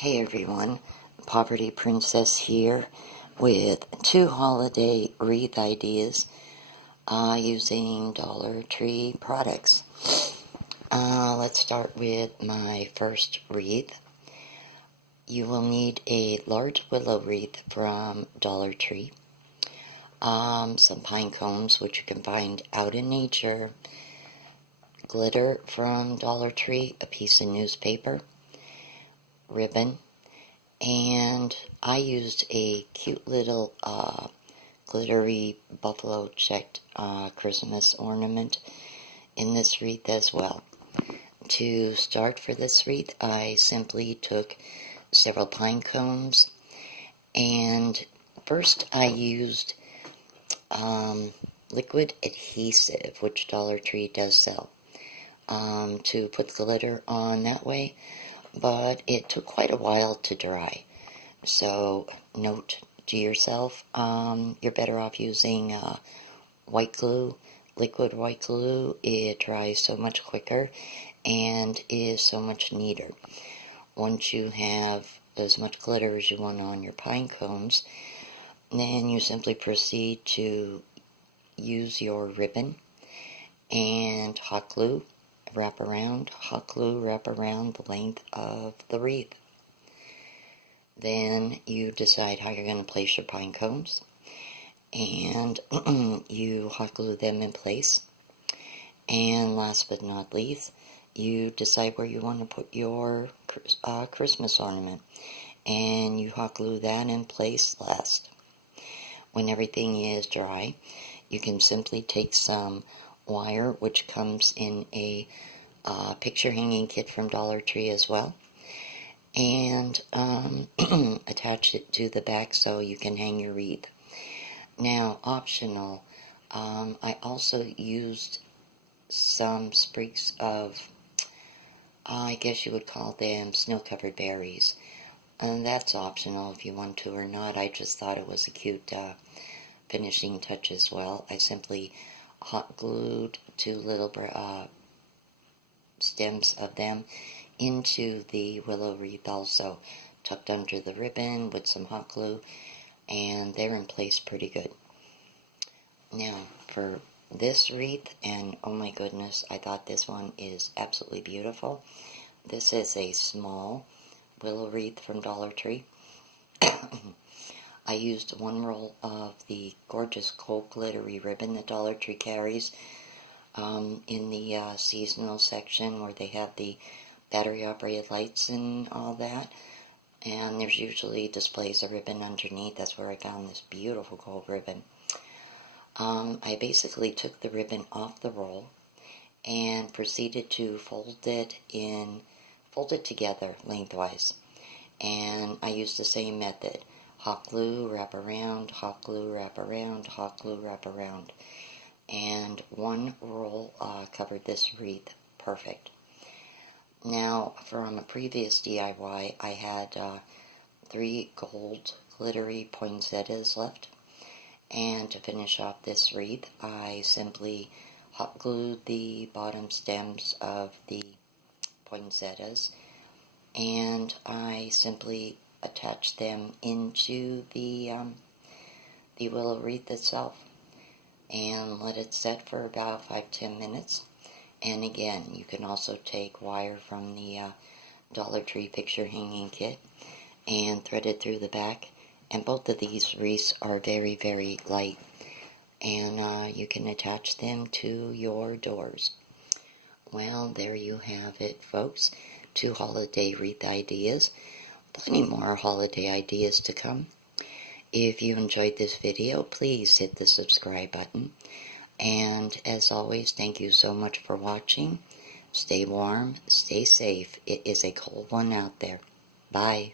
Hey everyone, Poverty Princess here with 2 holiday wreath ideas using Dollar Tree products. Let's start with my first wreath. You will need a large willow wreath from Dollar Tree, some pine cones which you can find out in nature, glitter from Dollar Tree, a piece of newspaper, ribbon, and I used a cute little glittery buffalo checked Christmas ornament in this wreath as well. To start for this wreath, I simply took several pine cones, and first I used liquid adhesive, which Dollar Tree does sell, to put glitter on that way. But it took quite a while to dry. So note to yourself, you're better off using white glue, liquid white glue. It dries so much quicker and is so much neater. Once you have as much glitter as you want on your pine cones, then you simply proceed to use your ribbon and hot glue. Hot glue wrap around the length of the wreath. Then you decide how you're going to place your pine cones, and you hot glue them in place. And last but not least, you decide where you want to put your Christmas ornament, and you hot glue that in place last. When everything is dry, you can simply take some wire, which comes in a picture hanging kit from Dollar Tree as well, and attach it to the back so you can hang your wreath. Now, optional, I also used some sprigs of, I guess you would call them snow-covered berries, and that's optional if you want to or not. I just thought it was a cute finishing touch as well. I simply hot glued 2 little stems of them into the willow wreath, also tucked under the ribbon with some hot glue, and they're in place pretty good. Now for this wreath, and oh my goodness, I thought this one is absolutely beautiful. This is a small willow wreath from Dollar Tree. I used 1 roll of the gorgeous gold glittery ribbon that Dollar Tree carries in the seasonal section where they have the battery operated lights and all that. And there's usually displays of ribbon underneath. That's where I found this beautiful gold ribbon. I basically took the ribbon off the roll and proceeded to fold it together lengthwise. And I used the same method. Hot glue, wrap around, hot glue, wrap around, hot glue, wrap around. And 1 roll covered this wreath perfect. Now, from a previous DIY, I had 3 gold glittery poinsettias left. And to finish off this wreath, I simply hot glued the bottom stems of the poinsettias, and I simply attach them into the willow wreath itself and let it set for about 5-10 minutes. And again, you can also take wire from the Dollar Tree picture hanging kit and thread it through the back. And both of these wreaths are very, very light, and you can attach them to your doors. Well, there you have it, folks. 2 holiday wreath ideas. Plenty more holiday ideas to come. If you enjoyed this video, please hit the subscribe button. And as always, thank you so much for watching. Stay warm, stay safe. It is a cold one out there. Bye.